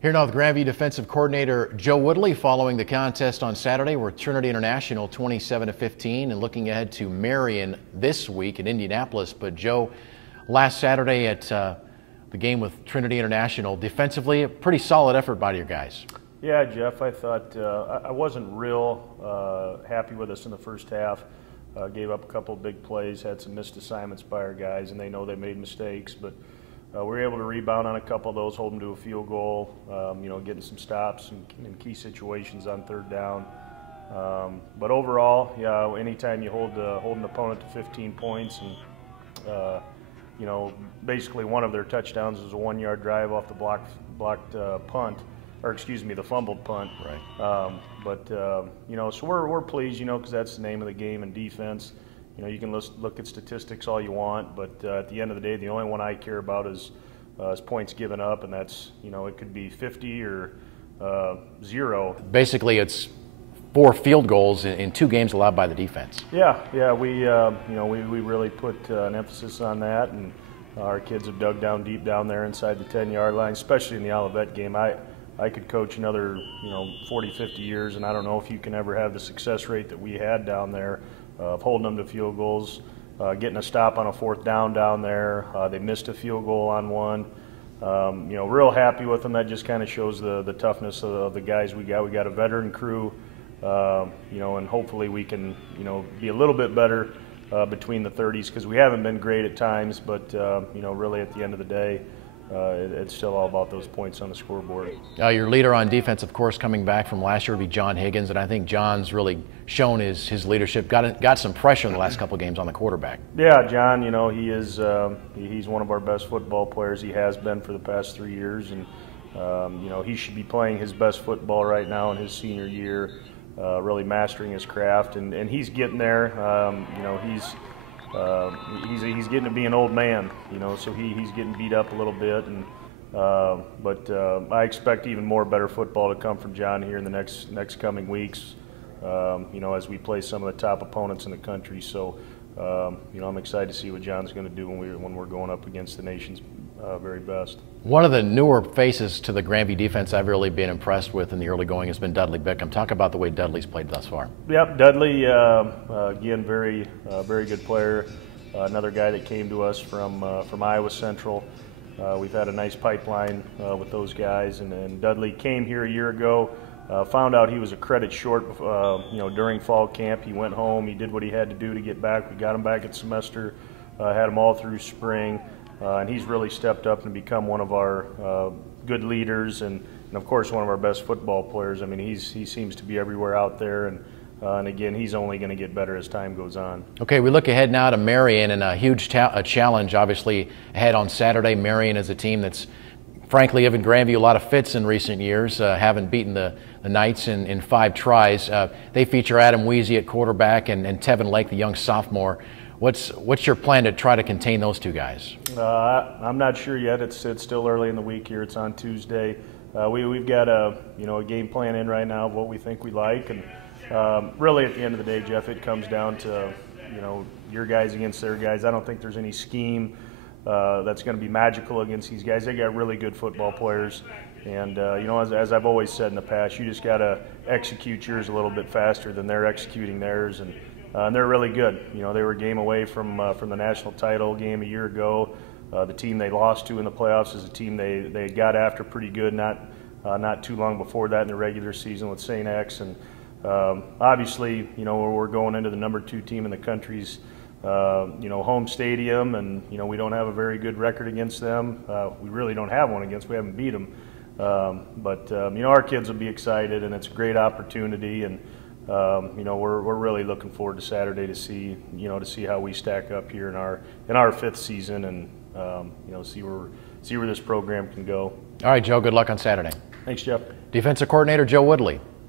Here now with Grandview defensive coordinator Joe Woodley following the contest on Saturday with Trinity International 27-15 and looking ahead to Marian this week in Indianapolis. But Joe, last Saturday at the game with Trinity International, defensively a pretty solid effort by your guys. Yeah, Jeff, I thought I wasn't real happy with us in the first half. Gave up a couple of big plays, had some missed assignments by our guys, and they know they made mistakes, but we were able to rebound on a couple of those, hold them to a field goal, getting some stops in key situations on third down. But overall, yeah, anytime you hold an opponent to 15 points, and basically one of their touchdowns was a 1-yard drive off the blocked punt, or excuse me, the fumbled punt. Right. So we're pleased, because that's the name of the game in defense. You can look at statistics all you want, but at the end of the day, the only one I care about is points given up, and that's, it could be 50 or 0. Basically, it's 4 field goals in 2 games allowed by the defense. Yeah, we really put an emphasis on that, and our kids have dug down deep down there inside the 10-yard line, especially in the Olivet game. I could coach another 40, 50 years, and I don't know if you can ever have the success rate that we had down there of holding them to field goals, getting a stop on a 4th down there. They missed a field goal on one. Real happy with them. That just kind of shows the toughness of the guys we got. We got a veteran crew, and hopefully we can, be a little bit better between the 30s, because we haven't been great at times, but, really at the end of the day, it's still all about those points on the scoreboard. Your leader on defense, of course, coming back from last year would be John Higgins, and I think John's really shown his leadership, got some pressure in the last couple of games on the quarterback. Yeah, John, he is he's one of our best football players. He has been for the past 3 years, and he should be playing his best football right now in his senior year, really mastering his craft, and he's getting there. He's getting to be an old man, so he's getting beat up a little bit, and but I expect even more better football to come from John here in the next coming weeks, as we play some of the top opponents in the country. So I'm excited to see what John's going to do when we're going up against the nation's very best. One of the newer faces to the Grandview defense I've really been impressed with in the early going has been Dudley Bickham. Talk about the way Dudley's played thus far. Yep, Dudley, again, very good player. Another guy that came to us from Iowa Central. We've had a nice pipeline with those guys, and Dudley came here a year ago. Found out he was a credit short, during fall camp. He went home. He did what he had to do to get back. We got him back at semester. Had him all through spring. And he's really stepped up and become one of our good leaders, and of course one of our best football players. I mean, he seems to be everywhere out there, and again, he's only going to get better as time goes on. Okay, we look ahead now to Marian, and a huge challenge obviously ahead on Saturday. Marian is a team that's frankly given Grandview a lot of fits in recent years, having beaten the Knights in 5 tries. They feature Adam Weezy at quarterback and Tevin Lake, the young sophomore. What's your plan to try to contain those 2 guys? I'm not sure yet. It's still early in the week here. It's on Tuesday. We've got a game plan in right now of what we think we like, and really at the end of the day, Jeff, it comes down to your guys against their guys. I don't think there's any scheme that's going to be magical against these guys. They got really good football players, and as I've always said in the past, you just got to execute yours a little bit faster than they're executing theirs, and they're really good. They were a game away from the national title game a year ago. The team they lost to in the playoffs is a team they got after pretty good not too long before that in the regular season with St. X. And obviously, we're going into the number 2 team in the country's home stadium, and we don't have a very good record against them. We really don't have one against. We haven't beat them. But our kids will be excited, and it's a great opportunity, and we're really looking forward to Saturday to see how we stack up here in our 5th season, and see where this program can go. All right, Joe, good luck on Saturday. Thanks, Jeff. Defensive coordinator Joe Woodley.